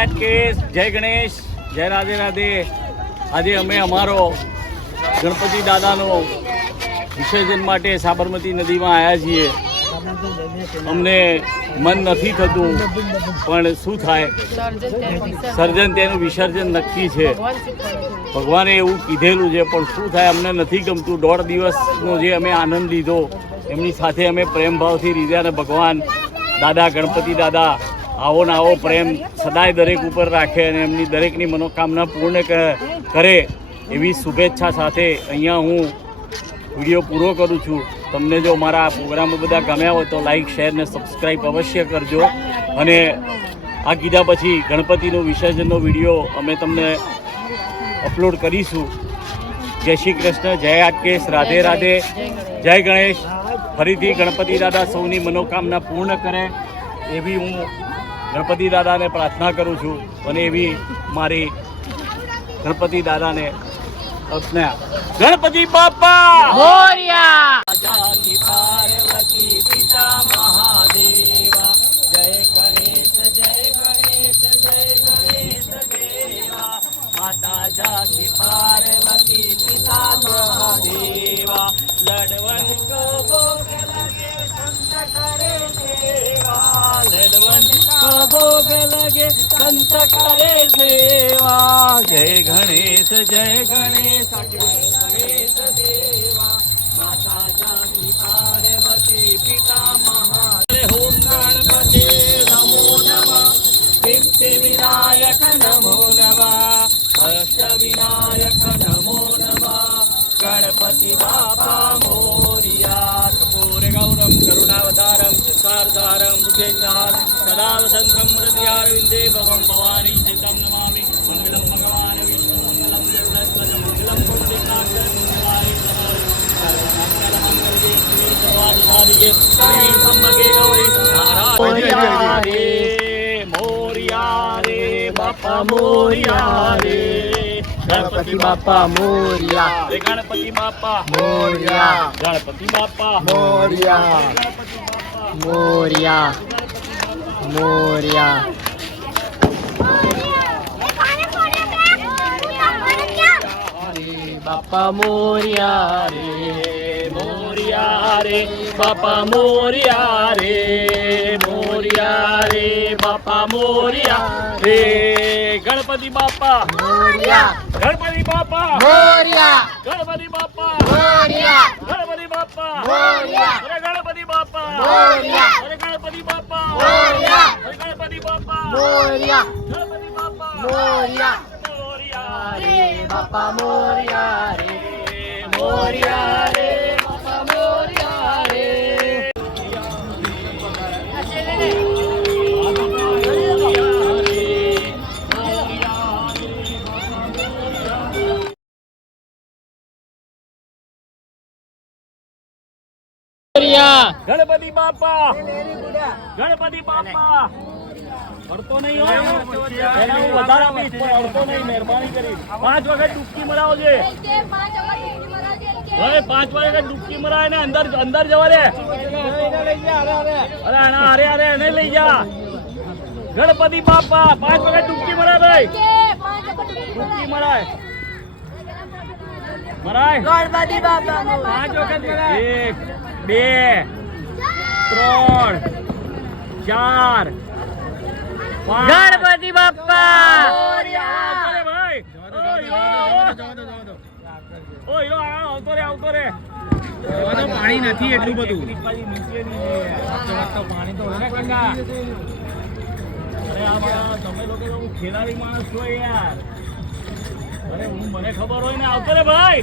આયાત કેસ, જય ગણેશ, જય રાધે રાધે. આજે અમે અમારો ગણપતિ દાદાનો વિસર્જન માટે સાબરમતી નદીમાં આવ્યા છીએ. અમને મન નથી થતું, પણ શું થાય, સર્જન તેનું વિસર્જન નક્કી છે. ભગવાને એવું કીધેલું છે, પણ શું થાય અમને નથી ગમતું. 1.5 દિવસનો જે અમે આનંદ લીધો, એમની સાથે અમે પ્રેમ ભાવથી રીધા, અને ભગવાન દાદા ગણપતિ દાદા આવો ને આવો પ્રેમ સદાય દરેક ઉપર રાખે અને એમની દરેકની મનોકામના પૂર્ણ કરે એવી શુભેચ્છા સાથે અહીંયા હું વિડીયો પૂરો કરું છું. તમને જો મારા આ પ્રોગ્રામો બધા ગમ્યા હોય તો લાઈક, શેર ને સબસ્ક્રાઈબ અવશ્ય કરજો. અને આ કીધા પછી ગણપતિનું વિસર્જનનો વિડીયો અમે તમને અપલોડ કરીશું. જય શ્રી કૃષ્ણ, જય આકેશ, રાધે રાધે, જય ગણેશ. ફરીથી ગણપતિ દાદા સૌની મનોકામના પૂર્ણ કરે એવી હું ગણપતિ દાદાને પ્રાર્થના કરું છું. અને એવી મારી ગણપતિ દાદાને ગણપતિ બાપા મોરયા. પાર્વતી પિતા મહાદેવા, જય ગણેશ, જય ગણેશ, જય ગણેશ દેવા. માતા જાતિ પાર્વતી પિતા મહાદેવા, લડવન કો ભોગ લગે સંત કરે સેવા, લડવન કો ભોગ લગે સંત કરે સેવા. જય ગણેશ, જય ગણેશ, ગણેશ દેવા. માતા જાતિ પાર્વતી પિતા મહાદેવ. ઓમ ગણપતિ નમો નમઃ, સિદ્ધિ વિનાયક નમો નમઃ, અષ્ટ વિનાયક નમો નમઃ. ગણપતિ બાપા મોરિયા. કપૂર ગૌરમ કરુણાવતારમ ચિત્તારધારમ ભુજેન્દ્રહાર સદા વસંતમ હૃદયારવિંદે ભવમ ભવાની ચિત્તમ નમામિ. મંગલમ ભગવાન વિષ્ણુ મંગલમ ગરુડધ્વજ મંગલમ પુંડિકાક્ષ મંગલાય મોરિયા રે, મોરિયા રે બાપા મોરિયા રે. ગણપતિ બાપા મોરિયા, ગણપતિ બાપા મોરિયા, ગણપતિ બાપા મોરિયા, મોરિયા મોરિયા. બાપા મોરિયા રે, મોરિયા રે બાપા મોરિયા રે, મોરિયા રે બાપા મોરિયા રે. ગણપતિ બાપા મોરિયા, ગણપતિ બાપા મોરિયા, ગણપતિ બાપા મોરિયા, ગણપતિ બાપા મોરિયા, ગણપતિ બાપા મોરિયા, ગણપતિ બાપા મોરિયા, ગણપતિ બાપા મોરિયા, ગણપતિ બાપા મોરિયા. મોરિયા રે બાપા મોરિયા રે, મોરિયા રે બાપા મોરિયા રે. ગણપતિ બાપા, ગણપતિ બાપા. અડતો નહીં હોય એના હું વધારે આપીશ, પણ અડતો નહીં, મહેરબાની કરી. 5 વખત ડૂબકી મરાવો છે. હવે 5 વખત ડૂબકી મરાવે ને અંદર અંદર જવા દે. અરે અરે અરે એને લઈ જા. ગણપતિ બાપા 5 વખત ડૂબકી મરાય ભાઈ, ડૂબકી મરાય, મરાય. ગણપતિ બાપા 5 વખત મરાય. 1 2 3 4 ગણપતિ બાપા ભાઈ. આવતો રે, આવતો રે. પાણી નથી એટલું બધું. પાણી તો ગંગા. અરે તમે લોકો ખેલાડી માણસ છો યાર. અરે મને ખબર હોય ને. આવતો રે ભાઈ.